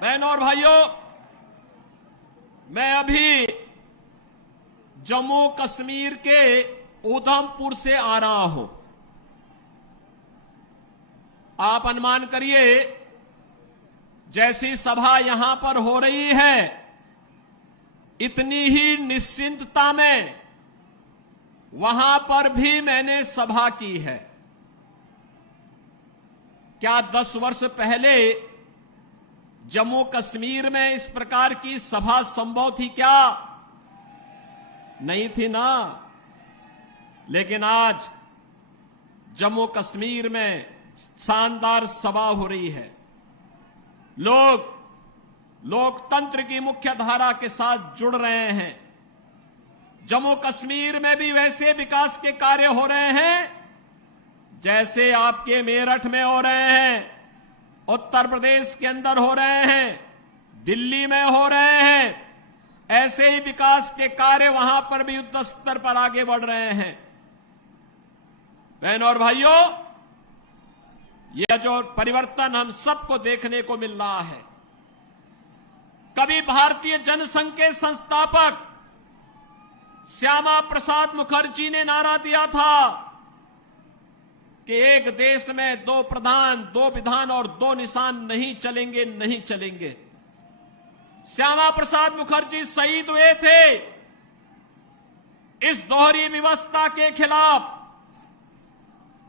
बहनों और भाइयों, मैं अभी जम्मू कश्मीर के उधमपुर से आ रहा हूं। आप अनुमान करिए, जैसी सभा यहां पर हो रही है, इतनी ही निश्चिंतता में वहां पर भी मैंने सभा की है। क्या 10 वर्ष पहले जम्मू कश्मीर में इस प्रकार की सभा संभव थी? क्या नहीं थी ना। लेकिन आज जम्मू कश्मीर में शानदार सभा हो रही है। लोग लोकतंत्र की मुख्य धारा के साथ जुड़ रहे हैं। जम्मू कश्मीर में भी वैसे विकास के कार्य हो रहे हैं जैसे आपके मेरठ में हो रहे हैं, उत्तर प्रदेश के अंदर हो रहे हैं, दिल्ली में हो रहे हैं। ऐसे ही विकास के कार्य वहां पर भी युद्ध स्तर पर आगे बढ़ रहे हैं। बहनों और भाइयों, यह जो परिवर्तन हम सबको देखने को मिल रहा है, कभी भारतीय जनसंघ के संस्थापक श्यामा प्रसाद मुखर्जी ने नारा दिया था कि एक देश में 2 प्रधान, 2 विधान और 2 निशान नहीं चलेंगे, नहीं चलेंगे। श्यामा प्रसाद मुखर्जी शहीद हुए थे इस दोहरी व्यवस्था के खिलाफ,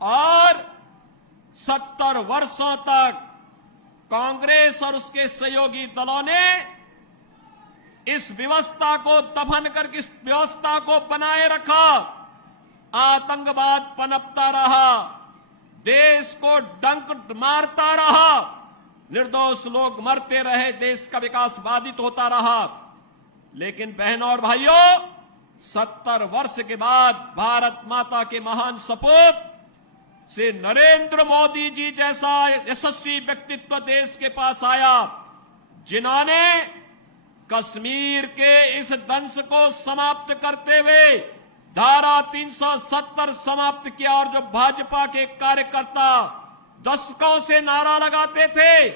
और 70 वर्षों तक कांग्रेस और उसके सहयोगी दलों ने इस व्यवस्था को दफन करके इस व्यवस्था को बनाए रखा। आतंकवाद पनपता रहा, देश को डंक मारता रहा, निर्दोष लोग मरते रहे, देश का विकास बाधित होता रहा। लेकिन बहनों और भाइयों, 70 वर्ष के बाद भारत माता के महान सपूत से नरेंद्र मोदी जी जैसा यशस्वी व्यक्तित्व देश के पास आया, जिन्होंने कश्मीर के इस दंश को समाप्त करते हुए धारा 370 समाप्त किया। और जो भाजपा के कार्यकर्ता दशकों से नारा लगाते थे,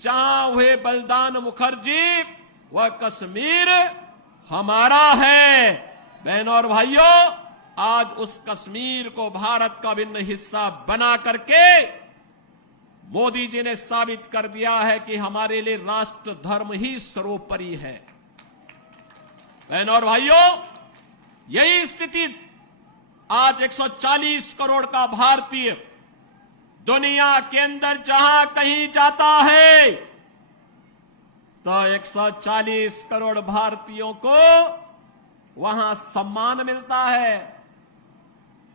जहां हुए बलिदान मुखर्जी, वह कश्मीर हमारा है। बहनों और भाइयों, आज उस कश्मीर को भारत का भिन्न हिस्सा बना करके मोदी जी ने साबित कर दिया है कि हमारे लिए राष्ट्र धर्म ही सर्वोपरि है। बहनों और भाइयों, यही स्थिति आज 140 करोड़ का भारतीय दुनिया के अंदर जहां कहीं जाता है, तो 140 करोड़ भारतीयों को वहां सम्मान मिलता है।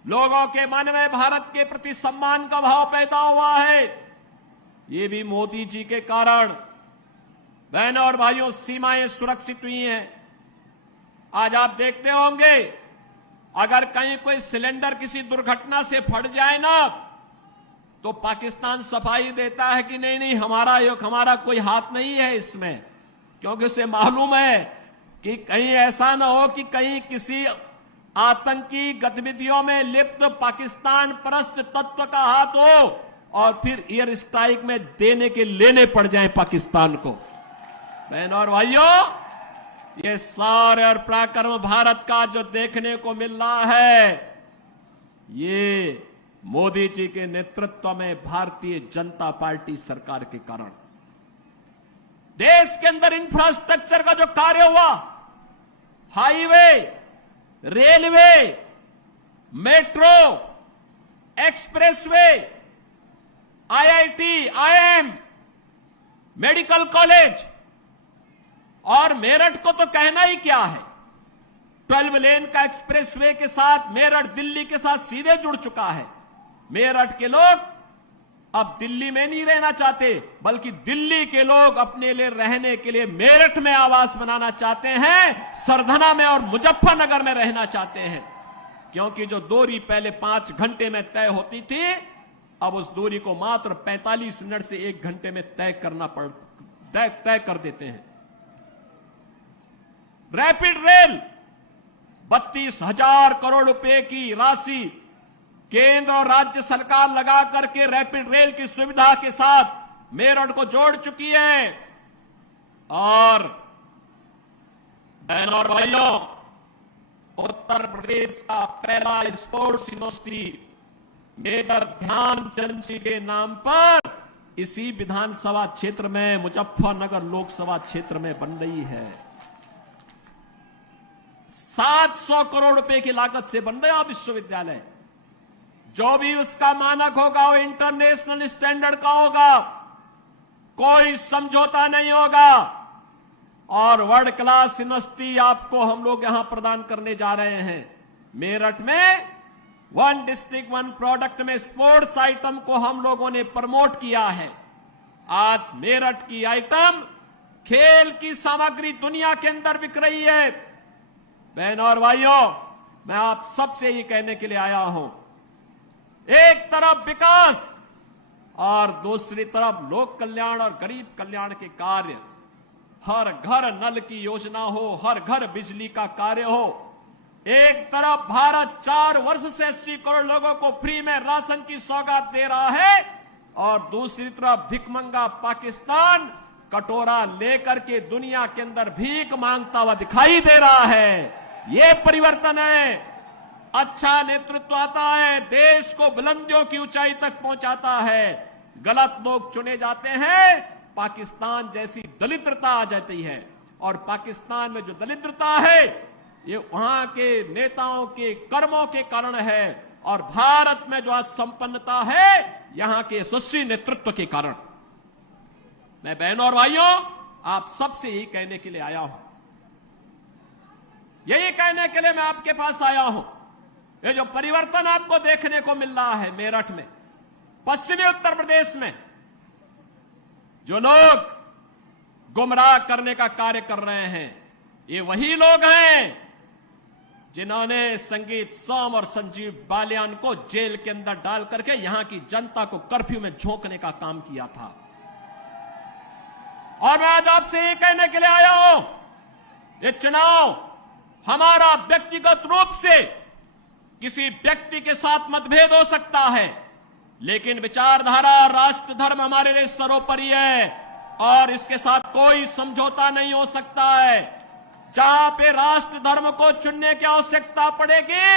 लोगों के मन में भारत के प्रति सम्मान का भाव पैदा हुआ है। ये भी मोदी जी के कारण। बहनों और भाइयों, सीमाएं सुरक्षित हुई हैं। आज आप देखते होंगे, अगर कहीं कोई सिलेंडर किसी दुर्घटना से फट जाए ना, तो पाकिस्तान सफाई देता है कि नहीं नहीं, हमारा कोई हाथ नहीं है इसमें, क्योंकि उसे मालूम है कि कहीं ऐसा ना हो कि कहीं किसी आतंकी गतिविधियों में लिप्त पाकिस्तान परस्त तत्व का हाथ हो और फिर एयर स्ट्राइक में देने के लेने पड़ जाए पाकिस्तान को। बहनों और भाइयों, ये सारे और पराक्रम भारत का जो देखने को मिल रहा है, ये मोदी जी के नेतृत्व में भारतीय जनता पार्टी सरकार के कारण। देश के अंदर इंफ्रास्ट्रक्चर का जो कार्य हुआ, highway, railway, metro, expressway, IIT, IIM, medical college, और मेरठ को तो कहना ही क्या है। 12 लेन का एक्सप्रेसवे के साथ मेरठ दिल्ली के साथ सीधे जुड़ चुका है। मेरठ के लोग अब दिल्ली में नहीं रहना चाहते, बल्कि दिल्ली के लोग अपने लिए रहने के लिए मेरठ में आवास बनाना चाहते हैं, सरधना में और मुजफ्फरनगर में रहना चाहते हैं। क्योंकि जो दूरी पहले 5 घंटे में तय होती थी, अब उस दूरी को मात्र 45 मिनट से 1 घंटे में तय कर देते हैं। रैपिड रेल, 32,000 करोड़ रुपए की राशि केंद्र और राज्य सरकार लगा करके रैपिड रेल की सुविधा के साथ मेरठ को जोड़ चुकी है। और बहनों और भाइयों, उत्तर प्रदेश का पहला स्पोर्ट्स यूनिवर्सिटी मेजर ध्यानचंद जी के नाम पर इसी विधानसभा क्षेत्र में, मुजफ्फरनगर लोकसभा क्षेत्र में बन रही है। 700 करोड़ रुपए की लागत से बन रहा विश्वविद्यालय। जो भी उसका मानक होगा वो इंटरनेशनल स्टैंडर्ड का होगा, कोई समझौता नहीं होगा। और वर्ल्ड क्लास यूनिवर्सिटी आपको हम लोग यहां प्रदान करने जा रहे हैं। मेरठ में 1 डिस्ट्रिक्ट 1 प्रोडक्ट में स्पोर्ट्स आइटम को हम लोगों ने प्रमोट किया है। आज मेरठ की आइटम, खेल की सामग्री दुनिया के अंदर बिक रही है। बहनों और भाइयों, मैं आप सबसे ये कहने के लिए आया हूं, एक तरफ विकास और दूसरी तरफ लोक कल्याण और गरीब कल्याण के कार्य। हर घर नल की योजना हो, हर घर बिजली का कार्य हो। एक तरफ भारत 4 वर्ष से 80 करोड़ लोगों को फ्री में राशन की सौगात दे रहा है और दूसरी तरफ भिखमंगा पाकिस्तान कटोरा लेकर के दुनिया के अंदर भीख मांगता हुआ दिखाई दे रहा है। ये परिवर्तन है। अच्छा नेतृत्व आता है, देश को बुलंदियों की ऊंचाई तक पहुंचाता है। गलत लोग चुने जाते हैं, पाकिस्तान जैसी दलिद्रता आ जाती है। और पाकिस्तान में जो दलिद्रता है ये वहां के नेताओं के कर्मों के कारण है, और भारत में जो आज संपन्नता है यहां के यशस्वी नेतृत्व के कारण। मैं बहनों और भाइयों, आप सबसे यही कहने के लिए आया हूं, यही कहने के लिए मैं आपके पास आया हूं। ये जो परिवर्तन आपको देखने को मिल रहा है मेरठ में, पश्चिमी उत्तर प्रदेश में, जो लोग गुमराह करने का कार्य कर रहे हैं, ये वही लोग हैं जिन्होंने संगीत सोम और संजीव बालियान को जेल के अंदर डाल करके यहां की जनता को कर्फ्यू में झोंकने का काम किया था। और मैं आज आपसे ये कहने के लिए आया हूं, ये चुनाव हमारा व्यक्तिगत रूप से किसी व्यक्ति के साथ मतभेद हो सकता है, लेकिन विचारधारा, राष्ट्र धर्म हमारे लिए सर्वोपरि है और इसके साथ कोई समझौता नहीं हो सकता है। जहां पे राष्ट्र धर्म को चुनने की आवश्यकता पड़ेगी,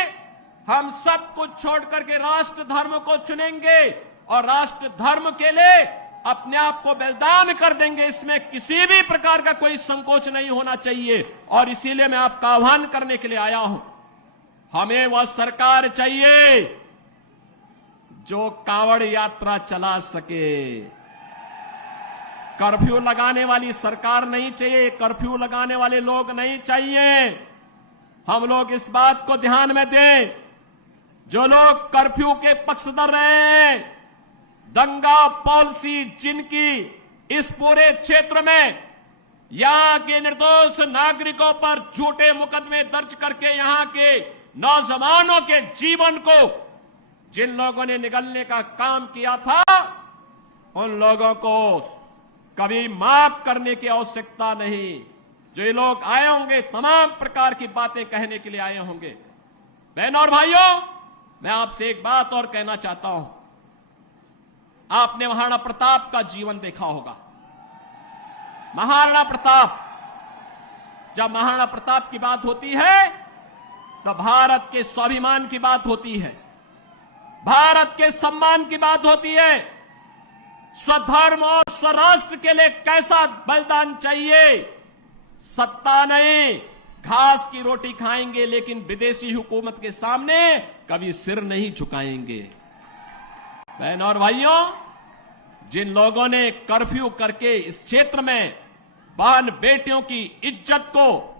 हम सब कुछ छोड़ करके राष्ट्र धर्म को चुनेंगे और राष्ट्र धर्म के लिए अपने आप को बलिदान कर देंगे। इसमें किसी भी प्रकार का कोई संकोच नहीं होना चाहिए। और इसीलिए मैं आपका आह्वान करने के लिए आया हूं, हमें वह सरकार चाहिए जो कांवड़ यात्रा चला सके। कर्फ्यू लगाने वाली सरकार नहीं चाहिए, कर्फ्यू लगाने वाले लोग नहीं चाहिए। हम लोग इस बात को ध्यान में दें, जो लोग कर्फ्यू के पक्षधर रहे हैं, दंगा पॉलिसी जिनकी इस पूरे क्षेत्र में यहां के निर्दोष नागरिकों पर झूठे मुकदमे दर्ज करके यहां के नौजवानों के जीवन को जिन लोगों ने निगलने का काम किया था, उन लोगों को कभी माफ करने की आवश्यकता नहीं। जो ये लोग आए होंगे तमाम प्रकार की बातें कहने के लिए आए होंगे। बहनों और भाइयों, मैं आपसे एक बात और कहना चाहता हूं। आपने महाराणा प्रताप का जीवन देखा होगा। महाराणा प्रताप, जब महाराणा प्रताप की बात होती है तो भारत के स्वाभिमान की बात होती है, भारत के सम्मान की बात होती है। स्वधर्म और स्वराष्ट्र के लिए कैसा बलिदान चाहिए। सत्ता नहीं, घास की रोटी खाएंगे, लेकिन विदेशी हुकूमत के सामने कभी सिर नहीं झुकाएंगे। बहनों और भाइयों, जिन लोगों ने कर्फ्यू करके इस क्षेत्र में बहन बेटियों की इज्जत को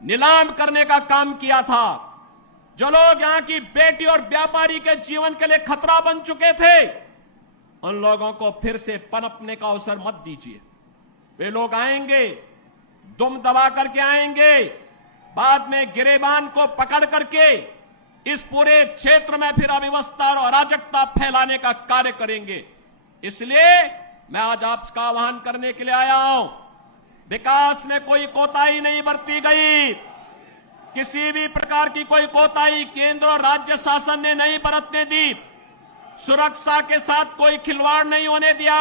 नीलाम करने का काम किया था, जो लोग यहां की बेटी और व्यापारी के जीवन के लिए खतरा बन चुके थे, उन लोगों को फिर से पनपने का अवसर मत दीजिए। वे लोग आएंगे, दुम दबा करके आएंगे, बाद में गिरेबान को पकड़ करके इस पूरे क्षेत्र में फिर अव्यवस्था और अराजकता फैलाने का कार्य करेंगे। इसलिए मैं आज आपका आह्वान करने के लिए आया हूं। विकास में कोई कोताही नहीं बरती गई, किसी भी प्रकार की कोई कोताही केंद्र और राज्य शासन ने नहीं बरतने दी। सुरक्षा के साथ कोई खिलवाड़ नहीं होने दिया।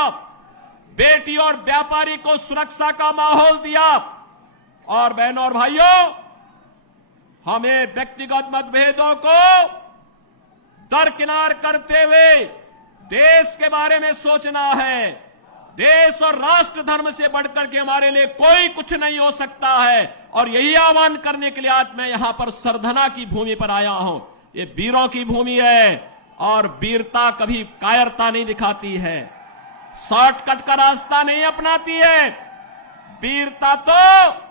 बेटी और व्यापारी को सुरक्षा का माहौल दिया। और बहनों और भाइयों, हमें व्यक्तिगत मतभेदों को दरकिनार करते हुए देश के बारे में सोचना है। देश और राष्ट्र धर्म से बढ़कर के हमारे लिए कोई कुछ नहीं हो सकता है। और यही आह्वान करने के लिए आज मैं यहां पर सरधना की भूमि पर आया हूं। ये वीरों की भूमि है और वीरता कभी कायरता नहीं दिखाती है, शॉर्टकट का रास्ता नहीं अपनाती है। वीरता तो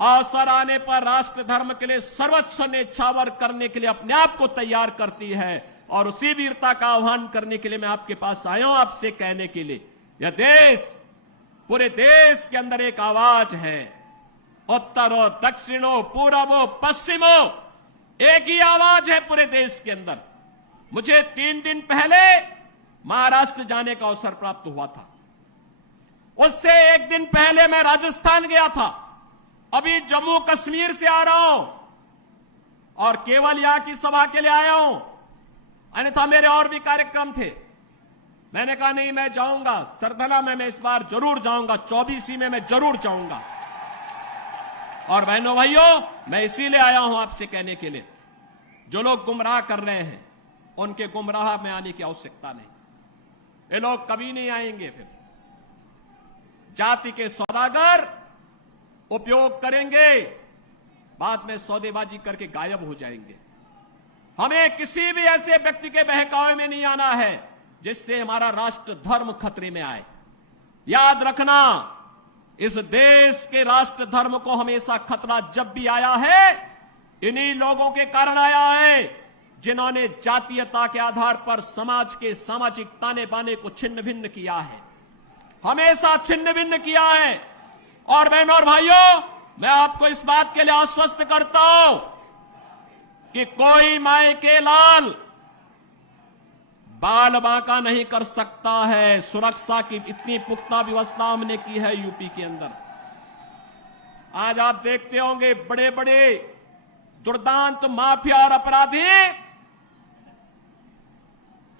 अवसर आने पर राष्ट्र धर्म के लिए सर्वस्व न्यौछावर करने के लिए अपने आप को तैयार करती है। और उसी वीरता का आह्वान करने के लिए मैं आपके पास आया हूं, आपसे कहने के लिए यह देश, पूरे देश के अंदर एक आवाज है। उत्तरो, दक्षिणों, पूर्वो, पश्चिमों, एक ही आवाज है पूरे देश के अंदर। मुझे 3 दिन पहले महाराष्ट्र जाने का अवसर प्राप्त हुआ था। उससे 1 दिन पहले मैं राजस्थान गया था। अभी जम्मू कश्मीर से आ रहा हूं और केवल यहां की सभा के लिए आया हूं, अन्यथा मेरे और भी कार्यक्रम थे। मैंने कहा नहीं, मैं जाऊंगा सरधना में, मैं इस बार जरूर जाऊंगा, 24 में मैं जरूर जाऊंगा। और बहनों भाइयों, मैं इसीलिए आया हूं आपसे कहने के लिए, जो लोग गुमराह कर रहे हैं उनके गुमराह में आने की आवश्यकता नहीं। ये लोग कभी नहीं आएंगे। फिर जाति के सौदागर उपयोग करेंगे, बाद में सौदेबाजी करके गायब हो जाएंगे। हमें किसी भी ऐसे व्यक्ति के बहकावे में नहीं आना है जिससे हमारा राष्ट्र धर्म खतरे में आए। याद रखना, इस देश के राष्ट्र धर्म को हमेशा खतरा जब भी आया है, इन्हीं लोगों के कारण आया है जिन्होंने जातीयता के आधार पर समाज के सामाजिक ताने बाने को छिन्न भिन्न किया है, हमेशा छिन्न भिन्न किया है। और बहनों और भाइयों, मैं आपको इस बात के लिए आश्वस्त करता हूं कि कोई माए के लाल बाल बांका नहीं कर सकता है। सुरक्षा की इतनी पुख्ता व्यवस्था हमने की है यूपी के अंदर। आज आप देखते होंगे बड़े बड़े दुर्दांत माफिया और अपराधी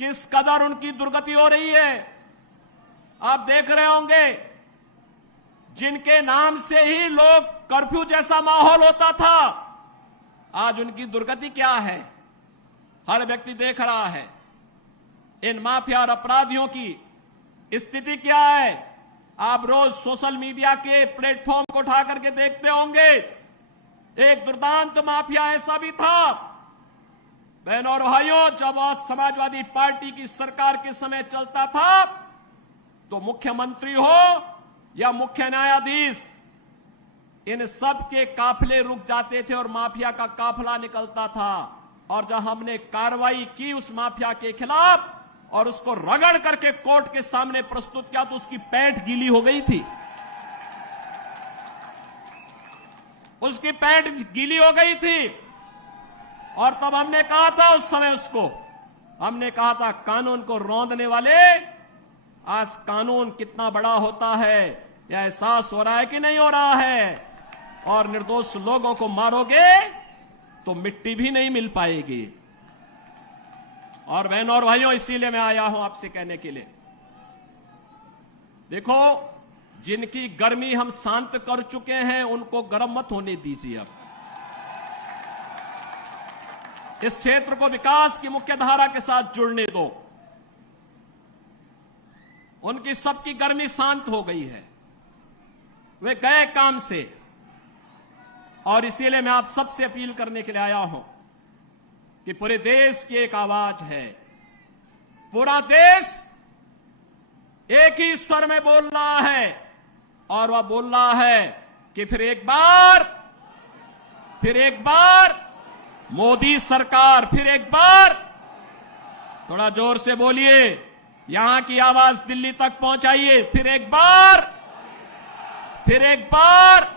किस कदर उनकी दुर्गति हो रही है। आप देख रहे होंगे, जिनके नाम से ही लोग कर्फ्यू जैसा माहौल होता था, आज उनकी दुर्गति क्या है, हर व्यक्ति देख रहा है। इन माफिया और अपराधियों की स्थिति क्या है, आप रोज सोशल मीडिया के प्लेटफॉर्म को उठा करके देखते होंगे। एक दुर्दांत माफिया ऐसा भी था, बहनों और भाइयों, जब समाजवादी पार्टी की सरकार के समय चलता था तो मुख्यमंत्री हो या मुख्य न्यायाधीश, इन सब के काफिले रुक जाते थे और माफिया का काफिला निकलता था। और जब हमने कार्रवाई की उस माफिया के खिलाफ और उसको रगड़ करके कोर्ट के सामने प्रस्तुत किया तो उसकी पैंट गीली हो गई थी, उसकी पैंट गीली हो गई थी। और तब हमने कहा था, उस समय उसको हमने कहा था, कानून को रौंदने वाले, आज कानून कितना बड़ा होता है यह एहसास हो रहा है कि नहीं हो रहा है। और निर्दोष लोगों को मारोगे तो मिट्टी भी नहीं मिल पाएगी। और बहनों और भाइयों, इसीलिए मैं आया हूं आपसे कहने के लिए, देखो, जिनकी गर्मी हम शांत कर चुके हैं उनको गर्म मत होने दीजिए। अब इस क्षेत्र को विकास की मुख्य धारा के साथ जुड़ने दो। उनकी सबकी गर्मी शांत हो गई है, वे गए काम से। और इसीलिए मैं आप सबसे अपील करने के लिए आया हूं कि पूरे देश की एक आवाज है, पूरा देश एक ही स्वर में बोल रहा है। और वह बोल रहा है कि फिर एक बार मोदी सरकार, फिर एक बार, थोड़ा जोर से बोलिए, यहां की आवाज दिल्ली तक पहुंचाइए, फिर एक बार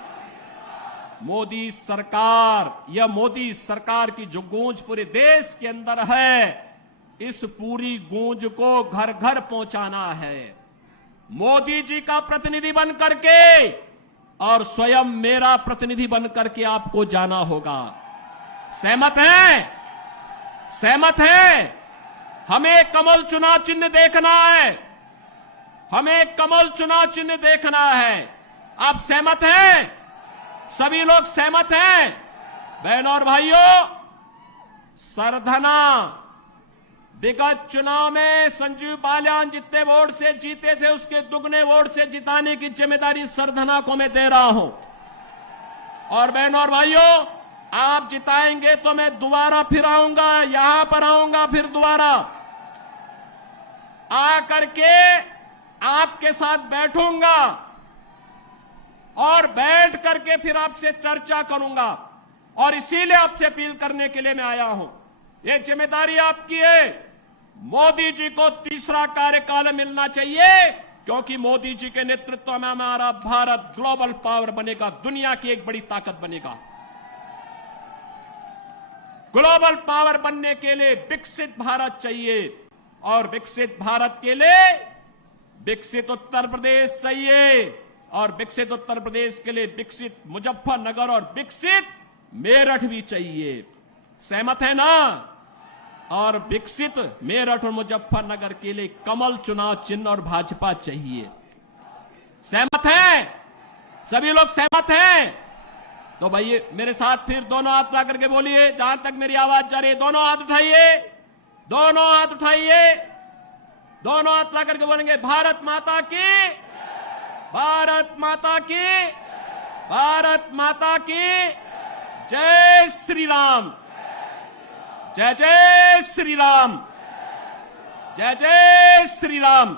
मोदी सरकार। यह मोदी सरकार की जो गूंज पूरे देश के अंदर है, इस पूरी गूंज को घर घर पहुंचाना है, मोदी जी का प्रतिनिधि बन करके और स्वयं मेरा प्रतिनिधि बन करके आपको जाना होगा। सहमत हैं? सहमत हैं? हमें कमल चुनाव चिन्ह देखना है, हमें कमल चुनाव चिन्ह देखना है। आप सहमत हैं? सभी लोग सहमत हैं? बहनों और भाइयों, सरधना विगत चुनाव में संजीव बालियान जितने वोट से जीते थे उसके दुगने वोट से जिताने की जिम्मेदारी सरधना को मैं दे रहा हूं। और बहनों और भाइयों, आप जिताएंगे तो मैं दोबारा फिर आऊंगा, यहां पर आऊंगा फिर दोबारा आकर के आपके साथ बैठूंगा और बैठ करके फिर आपसे चर्चा करूंगा। और इसीलिए आपसे अपील करने के लिए मैं आया हूं। यह जिम्मेदारी आपकी है। मोदी जी को तीसरा कार्यकाल मिलना चाहिए, क्योंकि मोदी जी के नेतृत्व में हमारा भारत ग्लोबल पावर बनेगा, दुनिया की एक बड़ी ताकत बनेगा। ग्लोबल पावर बनने के लिए विकसित भारत चाहिए, और विकसित भारत के लिए विकसित उत्तर प्रदेश चाहिए, और विकसित उत्तर प्रदेश के लिए विकसित मुजफ्फरनगर और विकसित मेरठ भी चाहिए। सहमत है ना? और विकसित मेरठ और मुजफ्फरनगर के लिए कमल चुनाव चिन्ह और भाजपा चाहिए। सहमत हैं? सभी लोग सहमत हैं? तो भाई मेरे साथ फिर दोनों हाथ उठा करके बोलिए, जहां तक मेरी आवाज जा रही है। दोनों हाथ उठाइए, दोनों हाथ उठाइए, दोनों हाथ उठा करके बोलेंगे, भारत माता की, भारत माता की, भारत माता की जय श्री राम, जय जय श्री राम, जय जय श्री राम।